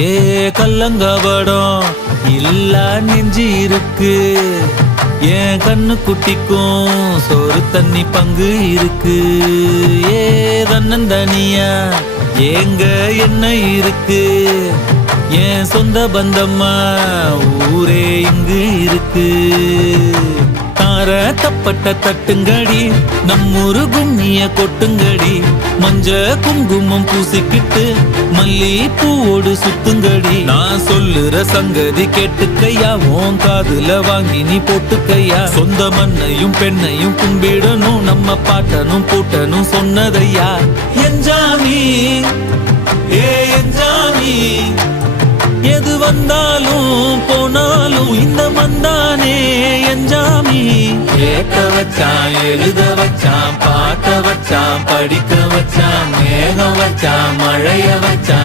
ஏ கல்லங்கபடம் இல்ல நெஞ்சு இருக்கு, என் கண்ணு குட்டிக்கும் சோறு தண்ணி பங்கு இருக்கு. ஏ தன்னந்தனியா ஏங்க என்ன இருக்கு, என் சொந்த பந்தம்மா ஊரே இங்கு இருக்கு. தார தப்பட்ட தட்டுங்கடி, நம்மூரு கும்மிய கொட்டுங்கடி, மஞ்ச குங்குமம் பூசிக்கிட்டு மல்லி பூவோடு சுத்துங்கடி. நான் சொல்லுற சங்கதி கேட்டுக்கையா, உன் காதுல வாங்கி நீ போட்டுக்கையா. சொந்த மண்ணையும் பெண்ணையும் கும்பிடணும், நம்ம பாட்டனும் பூட்டனும் சொன்னதையா. என்ஜாமி ஏ என்ஜாமி, எது வந்தாலும் போனாலும் இந்த மந்தானே என்ஜாமி. கேட்க வச்சான், எழுத வச்சான், பாட்ட வச்சான், படிக்க வச்சான், மேகம் வச்சான், மழைய வச்சான்.